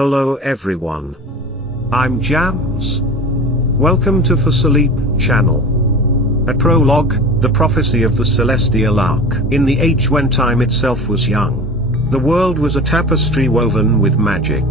Hello everyone. I'm Jams. Welcome to For Sleep channel. A prologue, the prophecy of the celestial ark. In the age when time itself was young, the world was a tapestry woven with magic,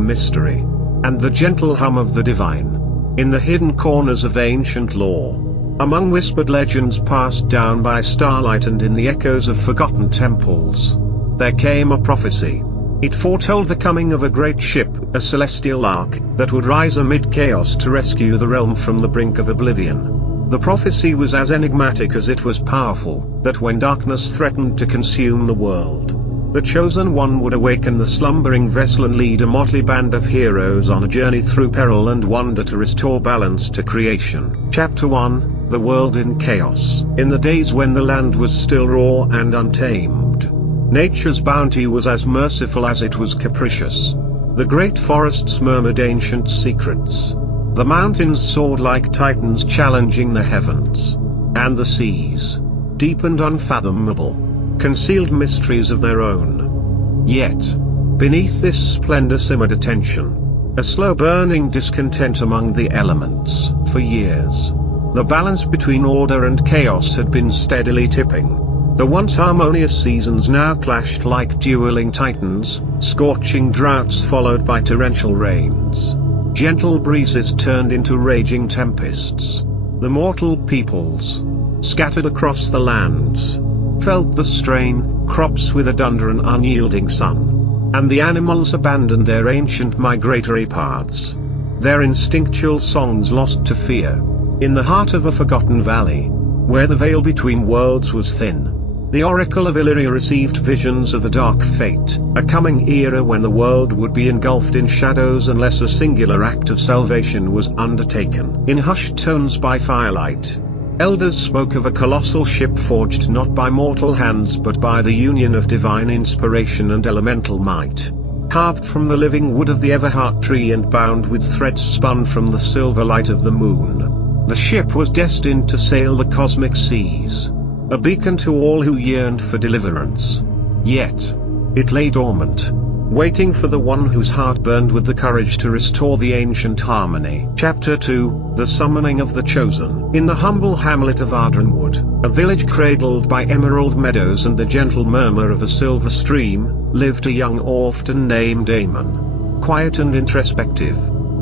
mystery, and the gentle hum of the divine. In the hidden corners of ancient lore, among whispered legends passed down by starlight and in the echoes of forgotten temples, there came a prophecy. It foretold the coming of a great ship, a celestial ark, that would rise amid chaos to rescue the realm from the brink of oblivion. The prophecy was as enigmatic as it was powerful, that when darkness threatened to consume the world, the chosen one would awaken the slumbering vessel and lead a motley band of heroes on a journey through peril and wonder to restore balance to creation. Chapter 1, The World in Chaos. In the days when the land was still raw and untamed, nature's bounty was as merciful as it was capricious. The great forests murmured ancient secrets. The mountains soared like titans challenging the heavens. And the seas, deep and unfathomable, concealed mysteries of their own. Yet, beneath this splendor simmered a tension, a slow burning discontent among the elements. For years, the balance between order and chaos had been steadily tipping. The once harmonious seasons now clashed like dueling titans, scorching droughts followed by torrential rains. Gentle breezes turned into raging tempests. The mortal peoples, scattered across the lands, felt the strain, crops withered under an unyielding sun. And the animals abandoned their ancient migratory paths, their instinctual songs lost to fear. In the heart of a forgotten valley, where the veil between worlds was thin, the Oracle of Illyria received visions of a dark fate, a coming era when the world would be engulfed in shadows unless a singular act of salvation was undertaken. In hushed tones by firelight, elders spoke of a colossal ship forged not by mortal hands but by the union of divine inspiration and elemental might. Carved from the living wood of the Everheart tree and bound with threads spun from the silver light of the moon, the ship was destined to sail the cosmic seas, a beacon to all who yearned for deliverance. Yet, it lay dormant, waiting for the one whose heart burned with the courage to restore the ancient harmony. Chapter 2, The Summoning of the Chosen. In the humble hamlet of Ardenwood, a village cradled by emerald meadows and the gentle murmur of a silver stream, lived a young orphan named Amon. Quiet and introspective,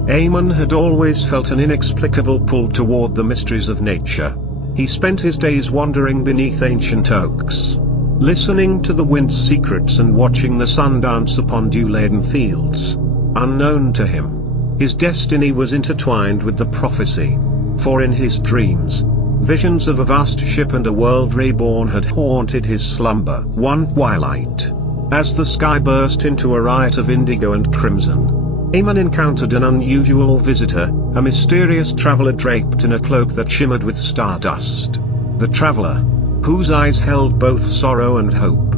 Amon had always felt an inexplicable pull toward the mysteries of nature. He spent his days wandering beneath ancient oaks, listening to the wind's secrets and watching the sun dance upon dew-laden fields. Unknown to him, his destiny was intertwined with the prophecy, for in his dreams, visions of a vast ship and a world reborn had haunted his slumber. One twilight, as the sky burst into a riot of indigo and crimson, Amon encountered an unusual visitor, a mysterious traveler draped in a cloak that shimmered with stardust. The traveler, whose eyes held both sorrow and hope,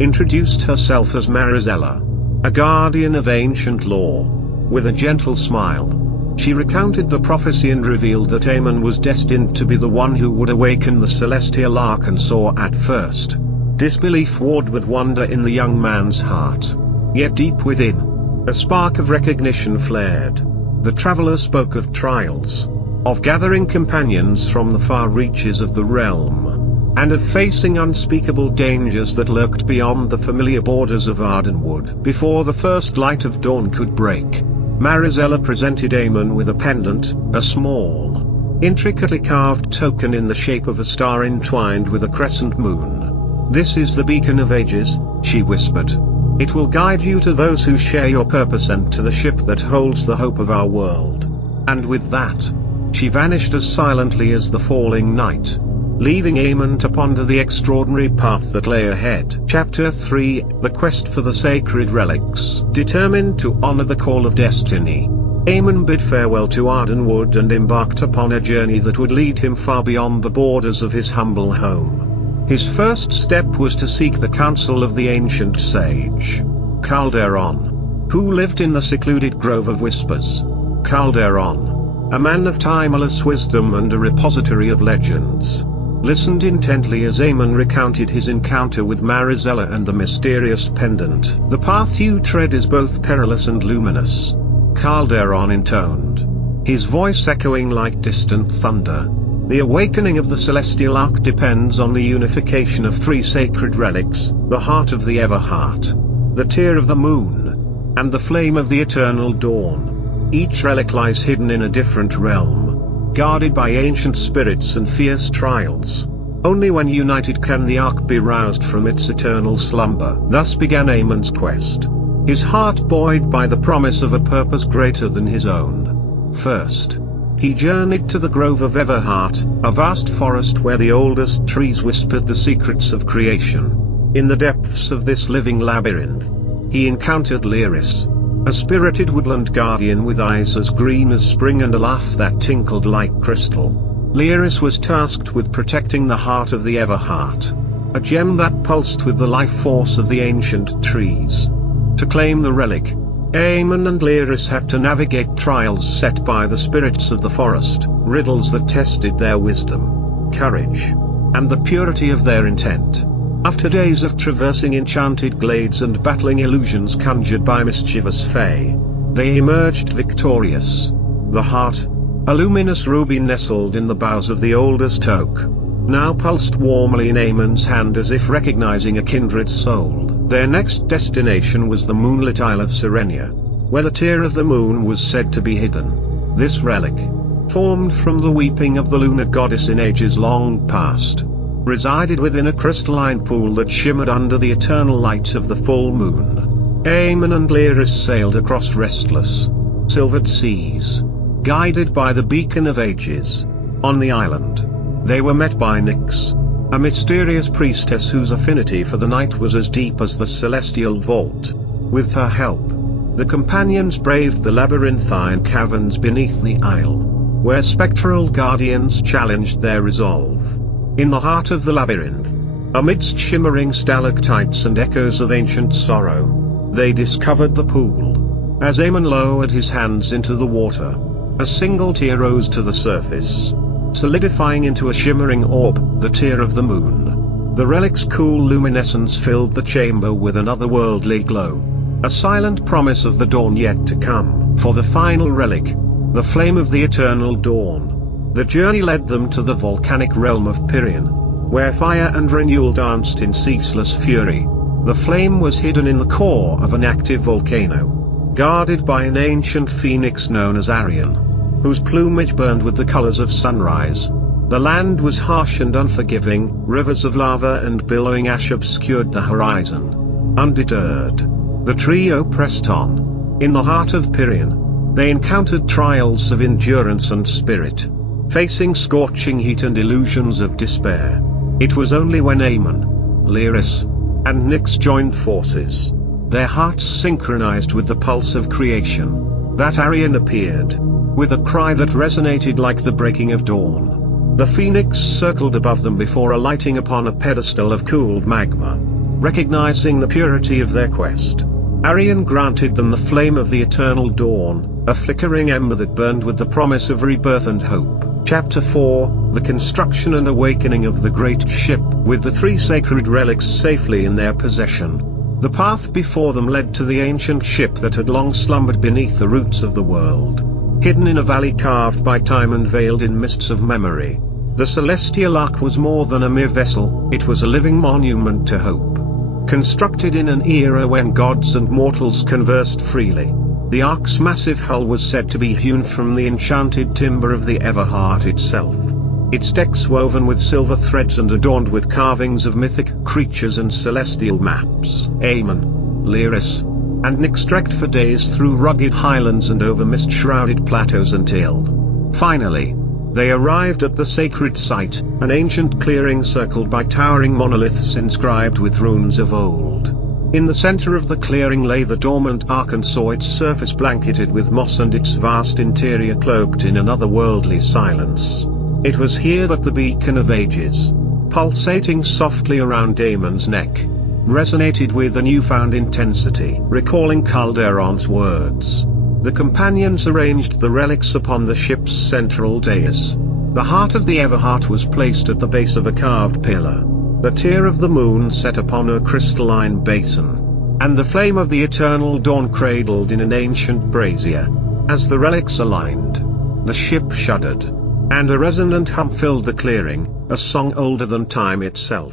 introduced herself as Marizella, a guardian of ancient lore. With a gentle smile, she recounted the prophecy and revealed that Amon was destined to be the one who would awaken the celestial ark and saw at first. Disbelief warred with wonder in the young man's heart. Yet deep within, a spark of recognition flared. The traveler spoke of trials, of gathering companions from the far reaches of the realm, and of facing unspeakable dangers that lurked beyond the familiar borders of Ardenwood. Before the first light of dawn could break, Marizella presented Amon with a pendant, a small, intricately carved token in the shape of a star entwined with a crescent moon. "This is the beacon of ages," she whispered. "It will guide you to those who share your purpose and to the ship that holds the hope of our world." And with that, she vanished as silently as the falling night, leaving Amon to ponder the extraordinary path that lay ahead. Chapter 3, The Quest for the Sacred Relics. Determined to honor the call of destiny, Amon bid farewell to Ardenwood and embarked upon a journey that would lead him far beyond the borders of his humble home. His first step was to seek the counsel of the ancient sage, Calderon, who lived in the secluded Grove of Whispers. Calderon, a man of timeless wisdom and a repository of legends, listened intently as Aemon recounted his encounter with Marizella and the mysterious pendant. "The path you tread is both perilous and luminous," Calderon intoned, his voice echoing like distant thunder. "The awakening of the celestial arc depends on the unification of three sacred relics, the heart of the Everheart, the tear of the moon, and the flame of the eternal dawn. Each relic lies hidden in a different realm, guarded by ancient spirits and fierce trials. Only when united can the arc be roused from its eternal slumber." Thus began Aemon's quest, his heart buoyed by the promise of a purpose greater than his own. First, he journeyed to the Grove of Everheart, a vast forest where the oldest trees whispered the secrets of creation. In the depths of this living labyrinth, he encountered Lyris, a spirited woodland guardian with eyes as green as spring and a laugh that tinkled like crystal. Lyris was tasked with protecting the heart of the Everheart, a gem that pulsed with the life force of the ancient trees. To claim the relic, Aemon and Lyris had to navigate trials set by the spirits of the forest, riddles that tested their wisdom, courage, and the purity of their intent. After days of traversing enchanted glades and battling illusions conjured by mischievous fae, they emerged victorious. The heart, a luminous ruby nestled in the boughs of the oldest oak, now pulsed warmly in Aemon's hand as if recognizing a kindred soul. Their next destination was the moonlit Isle of Sirenia, where the tear of the moon was said to be hidden. This relic, formed from the weeping of the lunar goddess in ages long past, resided within a crystalline pool that shimmered under the eternal light of the full moon. Aemon and Lyris sailed across restless, silvered seas, guided by the beacon of ages. On the island, they were met by Nyx, a mysterious priestess whose affinity for the night was as deep as the celestial vault. With her help, the companions braved the labyrinthine caverns beneath the isle, where spectral guardians challenged their resolve. In the heart of the labyrinth, amidst shimmering stalactites and echoes of ancient sorrow, they discovered the pool. As Aemon lowered his hands into the water, a single tear rose to the surface, solidifying into a shimmering orb, the tear of the moon. The relic's cool luminescence filled the chamber with an otherworldly glow, a silent promise of the dawn yet to come. For the final relic, the flame of the eternal dawn, the journey led them to the volcanic realm of Pirion, where fire and renewal danced in ceaseless fury. The flame was hidden in the core of an active volcano, guarded by an ancient phoenix known as Arion, whose plumage burned with the colors of sunrise. The land was harsh and unforgiving, rivers of lava and billowing ash obscured the horizon. Undeterred, the trio pressed on. In the heart of Pirion, they encountered trials of endurance and spirit, facing scorching heat and illusions of despair. It was only when Aemon, Lyris, and Nyx joined forces, their hearts synchronized with the pulse of creation, that Arion appeared, with a cry that resonated like the breaking of dawn. The phoenix circled above them before alighting upon a pedestal of cooled magma. Recognizing the purity of their quest, Arion granted them the flame of the eternal dawn, a flickering ember that burned with the promise of rebirth and hope. Chapter 4, The Construction and Awakening of the Great Ship. With the three sacred relics safely in their possession, the path before them led to the ancient ship that had long slumbered beneath the roots of the world. Hidden in a valley carved by time and veiled in mists of memory, the celestial ark was more than a mere vessel, it was a living monument to hope. Constructed in an era when gods and mortals conversed freely, the ark's massive hull was said to be hewn from the enchanted timber of the Everheart itself. Its decks woven with silver threads and adorned with carvings of mythic creatures and celestial maps. Aemon, Lyris, and Nyx trekked for days through rugged highlands and over mist-shrouded plateaus until, finally, they arrived at the sacred site, an ancient clearing circled by towering monoliths inscribed with runes of old. In the center of the clearing lay the dormant ark and saw its surface blanketed with moss and its vast interior cloaked in an otherworldly silence. It was here that the beacon of ages, pulsating softly around Aemon's neck, resonated with a newfound intensity. Recalling Calderon's words, the companions arranged the relics upon the ship's central dais, The heart of the Everheart was placed at the base of a carved pillar. The tear of the moon set upon a crystalline basin, and the flame of the eternal dawn cradled in an ancient brazier. As the relics aligned, the ship shuddered, and a resonant hum filled the clearing, a song older than time itself.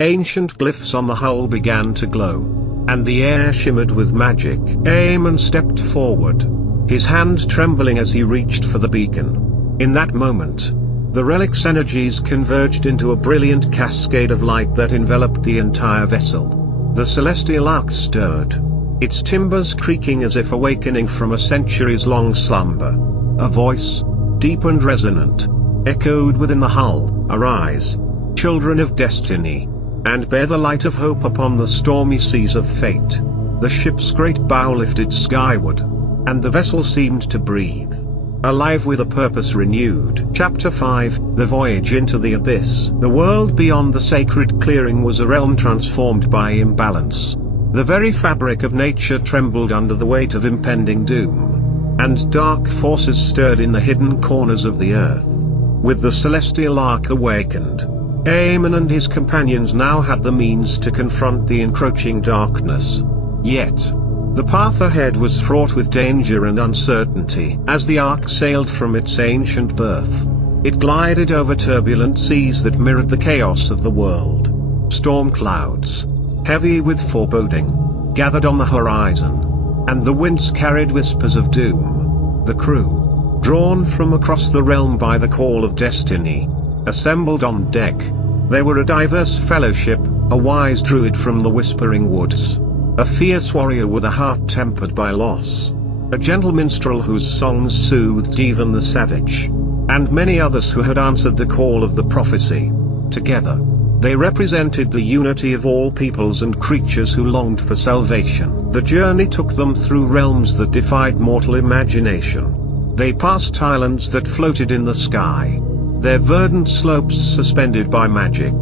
Ancient glyphs on the hull began to glow, and the air shimmered with magic. Eamon stepped forward, his hand trembling as he reached for the beacon. In that moment, the relic's energies converged into a brilliant cascade of light that enveloped the entire vessel. The celestial ark stirred, its timbers creaking as if awakening from a centuries-long slumber. A voice, deep and resonant, echoed within the hull, "Arise, children of destiny, and bear the light of hope upon the stormy seas of fate." The ship's great bow lifted skyward, and the vessel seemed to breathe, alive with a purpose renewed. Chapter 5, The Voyage into the Abyss. The world beyond the sacred clearing was a realm transformed by imbalance. The very fabric of nature trembled under the weight of impending doom, and dark forces stirred in the hidden corners of the earth. With the celestial ark awakened, Eamon and his companions now had the means to confront the encroaching darkness. Yet, the path ahead was fraught with danger and uncertainty. As the ark sailed from its ancient berth, it glided over turbulent seas that mirrored the chaos of the world. Storm clouds, heavy with foreboding, gathered on the horizon, and the winds carried whispers of doom. The crew, drawn from across the realm by the call of destiny, assembled on deck. They were a diverse fellowship, a wise druid from the Whispering Woods, a fierce warrior with a heart tempered by loss, a gentle minstrel whose songs soothed even the savage, and many others who had answered the call of the prophecy. Together, they represented the unity of all peoples and creatures who longed for salvation. The journey took them through realms that defied mortal imagination. They passed islands that floated in the sky, their verdant slopes suspended by magic,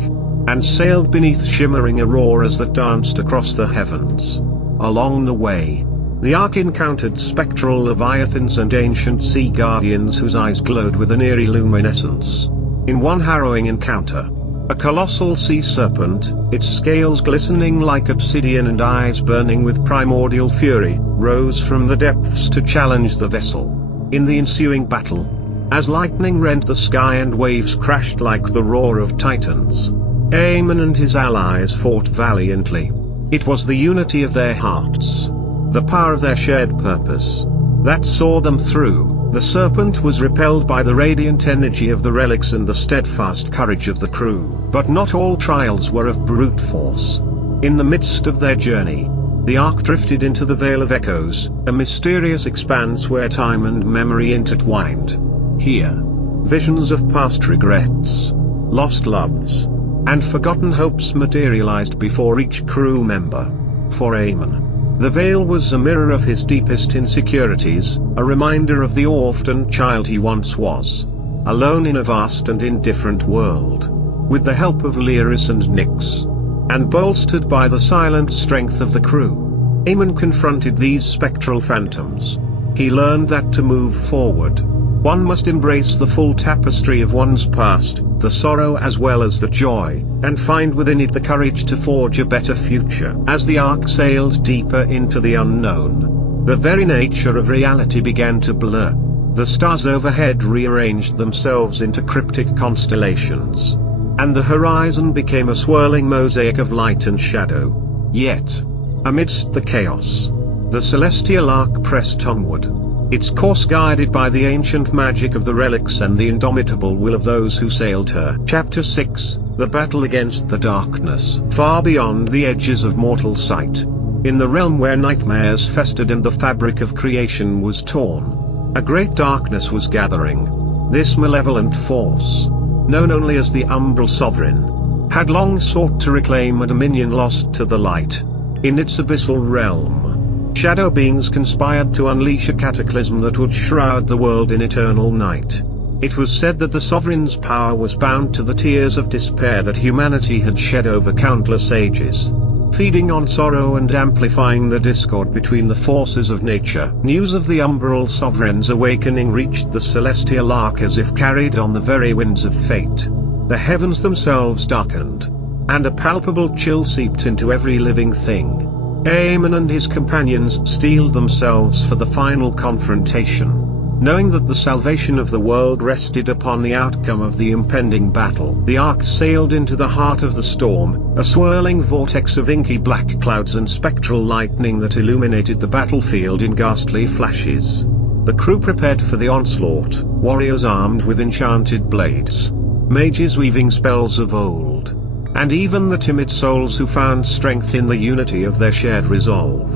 and sailed beneath shimmering auroras that danced across the heavens. Along the way, the ark encountered spectral leviathans and ancient sea guardians whose eyes glowed with an eerie luminescence. In one harrowing encounter, a colossal sea serpent, its scales glistening like obsidian and eyes burning with primordial fury, rose from the depths to challenge the vessel. In the ensuing battle, as lightning rent the sky and waves crashed like the roar of titans, Eamon and his allies fought valiantly. It was the unity of their hearts, the power of their shared purpose, that saw them through. The serpent was repelled by the radiant energy of the relics and the steadfast courage of the crew. But not all trials were of brute force. In the midst of their journey, the ark drifted into the Vale of Echoes, a mysterious expanse where time and memory intertwined. Here, visions of past regrets, lost loves, and forgotten hopes materialized before each crew member. For Eamon, the veil was a mirror of his deepest insecurities, a reminder of the orphaned child he once was, alone in a vast and indifferent world. With the help of Lyris and Nyx, and bolstered by the silent strength of the crew, Eamon confronted these spectral phantoms. He learned that to move forward, one must embrace the full tapestry of one's past, the sorrow as well as the joy, and find within it the courage to forge a better future. As the ark sailed deeper into the unknown, the very nature of reality began to blur. The stars overhead rearranged themselves into cryptic constellations, and the horizon became a swirling mosaic of light and shadow. Yet, amidst the chaos, the celestial ark pressed onward, its course guided by the ancient magic of the relics and the indomitable will of those who sailed her. Chapter 6, The Battle Against the Darkness. Far beyond the edges of mortal sight, in the realm where nightmares festered and the fabric of creation was torn, a great darkness was gathering. This malevolent force, known only as the Umbral Sovereign, had long sought to reclaim a dominion lost to the light. In its abyssal realm, shadow beings conspired to unleash a cataclysm that would shroud the world in eternal night. It was said that the Sovereign's power was bound to the tears of despair that humanity had shed over countless ages. feeding on sorrow and amplifying the discord between the forces of nature. News of the Umbral Sovereign's awakening reached the Celestial Ark as if carried on the very winds of fate. The heavens themselves darkened, and a palpable chill seeped into every living thing. Aemon and his companions steeled themselves for the final confrontation, knowing that the salvation of the world rested upon the outcome of the impending battle. The Ark sailed into the heart of the storm, a swirling vortex of inky black clouds and spectral lightning that illuminated the battlefield in ghastly flashes. The crew prepared for the onslaught, warriors armed with enchanted blades, mages weaving spells of old, and even the timid souls who found strength in the unity of their shared resolve.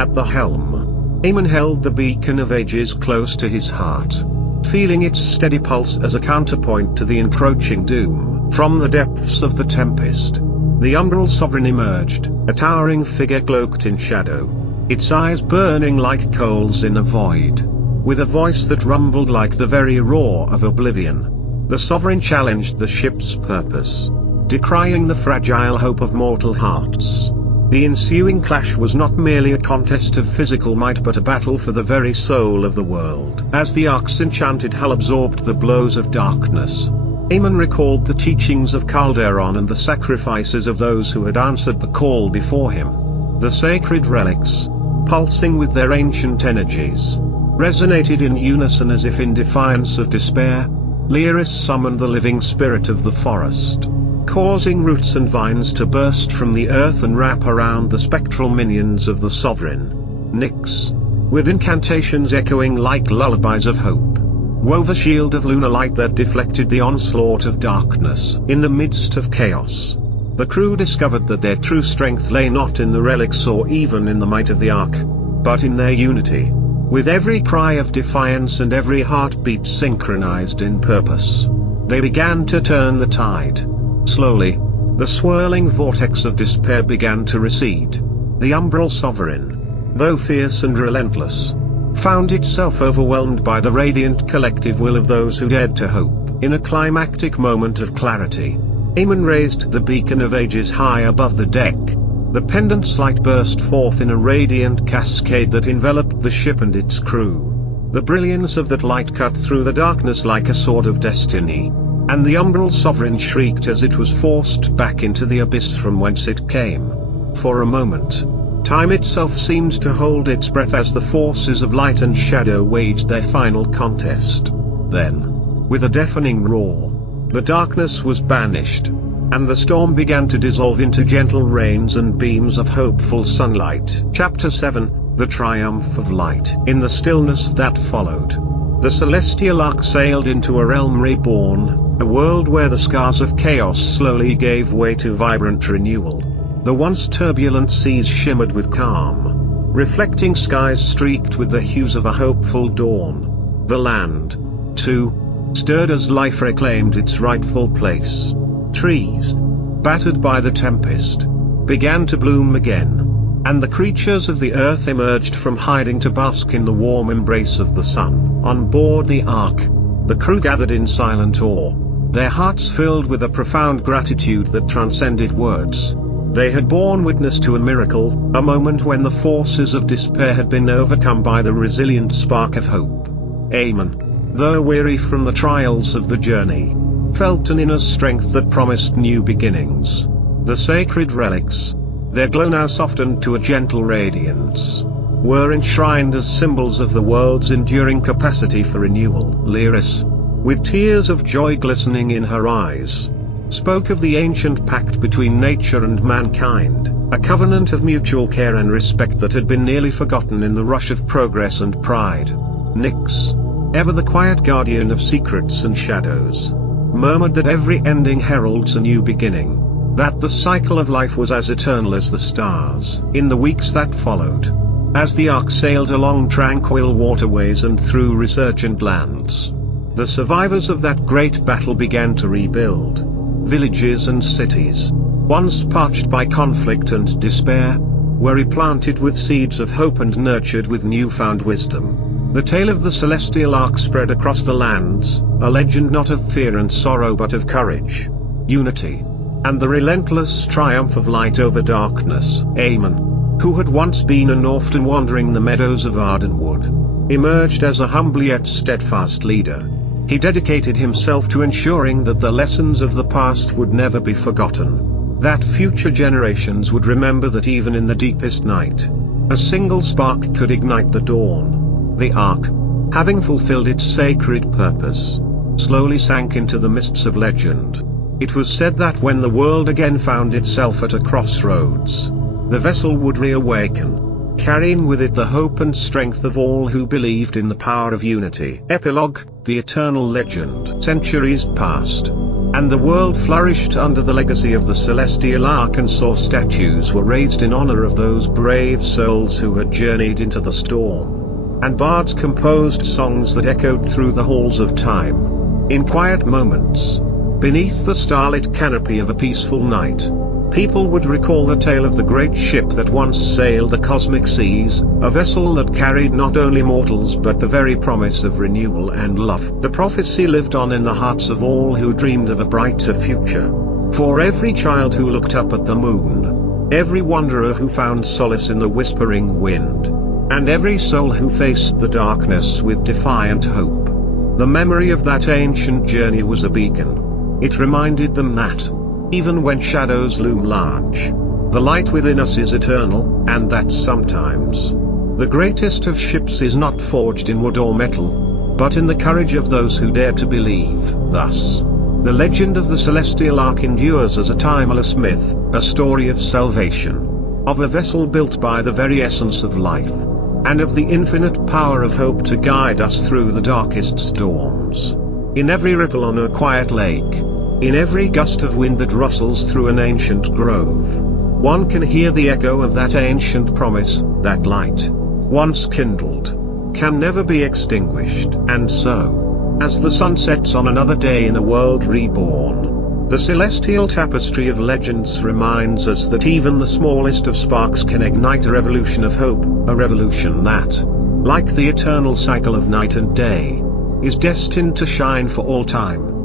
At the helm, Aemon held the beacon of ages close to his heart, feeling its steady pulse as a counterpoint to the encroaching doom. From the depths of the tempest, the Umbral Sovereign emerged, a towering figure cloaked in shadow, its eyes burning like coals in a void. With a voice that rumbled like the very roar of oblivion, the Sovereign challenged the ship's purpose, decrying the fragile hope of mortal hearts. The ensuing clash was not merely a contest of physical might but a battle for the very soul of the world. As the Ark's enchanted hull absorbed the blows of darkness, Aemon recalled the teachings of Calderon and the sacrifices of those who had answered the call before him. The sacred relics, pulsing with their ancient energies, resonated in unison as if in defiance of despair. Lyris summoned the living spirit of the forest, causing roots and vines to burst from the earth and wrap around the spectral minions of the Sovereign. Nyx, with incantations echoing like lullabies of hope, wove a shield of lunar light that deflected the onslaught of darkness. In the midst of chaos, the crew discovered that their true strength lay not in the relics or even in the might of the Ark, but in their unity. With every cry of defiance and every heartbeat synchronized in purpose, they began to turn the tide. Slowly, the swirling vortex of despair began to recede. The Umbral Sovereign, though fierce and relentless, found itself overwhelmed by the radiant collective will of those who dared to hope. In a climactic moment of clarity, Aemon raised the beacon of ages high above the deck. The pendant's light burst forth in a radiant cascade that enveloped the ship and its crew. The brilliance of that light cut through the darkness like a sword of destiny, and the Umbral Sovereign shrieked as it was forced back into the abyss from whence it came. For a moment, time itself seemed to hold its breath as the forces of light and shadow waged their final contest. Then, with a deafening roar, the darkness was banished, and the storm began to dissolve into gentle rains and beams of hopeful sunlight. Chapter 7, The Triumph of Light. In the stillness that followed, the Celestial Ark sailed into a realm reborn, a world where the scars of chaos slowly gave way to vibrant renewal. The once turbulent seas shimmered with calm, reflecting skies streaked with the hues of a hopeful dawn. The land, too, stirred as life reclaimed its rightful place. Trees, battered by the tempest, began to bloom again, and the creatures of the earth emerged from hiding to bask in the warm embrace of the sun. On board the Ark, the crew gathered in silent awe, their hearts filled with a profound gratitude that transcended words. They had borne witness to a miracle, a moment when the forces of despair had been overcome by the resilient spark of hope. Aemon, though weary from the trials of the journey, felt an inner strength that promised new beginnings. The sacred relics, their glow now softened to a gentle radiance, were enshrined as symbols of the world's enduring capacity for renewal. Lyris, with tears of joy glistening in her eyes, spoke of the ancient pact between nature and mankind, a covenant of mutual care and respect that had been nearly forgotten in the rush of progress and pride. Nyx, ever the quiet guardian of secrets and shadows, murmured that every ending heralds a new beginning, that the cycle of life was as eternal as the stars. In the weeks that followed, as the Ark sailed along tranquil waterways and through resurgent lands, the survivors of that great battle began to rebuild. Villages and cities, once parched by conflict and despair, were replanted with seeds of hope and nurtured with newfound wisdom. The tale of the Celestial Ark spread across the lands, a legend not of fear and sorrow but of courage, unity, and the relentless triumph of light over darkness. Aemon, who had once been an orphan wandering the meadows of Ardenwood, emerged as a humble yet steadfast leader. He dedicated himself to ensuring that the lessons of the past would never be forgotten, that future generations would remember that even in the deepest night, a single spark could ignite the dawn. The Ark, having fulfilled its sacred purpose, slowly sank into the mists of legend. It was said that when the world again found itself at a crossroads, the vessel would reawaken, carrying with it the hope and strength of all who believed in the power of unity. Epilogue, the eternal legend. Centuries passed, and the world flourished under the legacy of the Celestial Ark, and statues were raised in honor of those brave souls who had journeyed into the storm, and bards composed songs that echoed through the halls of time. In quiet moments, beneath the starlit canopy of a peaceful night, people would recall the tale of the great ship that once sailed the cosmic seas, a vessel that carried not only mortals but the very promise of renewal and love. The prophecy lived on in the hearts of all who dreamed of a brighter future. For every child who looked up at the moon, every wanderer who found solace in the whispering wind, and every soul who faced the darkness with defiant hope, the memory of that ancient journey was a beacon. It reminded them that, even when shadows loom large, the light within us is eternal, and that sometimes, the greatest of ships is not forged in wood or metal, but in the courage of those who dare to believe. Thus, the legend of the Celestial Ark endures as a timeless myth, a story of salvation, of a vessel built by the very essence of life, and of the infinite power of hope to guide us through the darkest storms. In every ripple on a quiet lake, in every gust of wind that rustles through an ancient grove, one can hear the echo of that ancient promise, that light, once kindled, can never be extinguished. And so, as the sun sets on another day in a world reborn, the celestial tapestry of legends reminds us that even the smallest of sparks can ignite a revolution of hope, a revolution that, like the eternal cycle of night and day, is destined to shine for all time.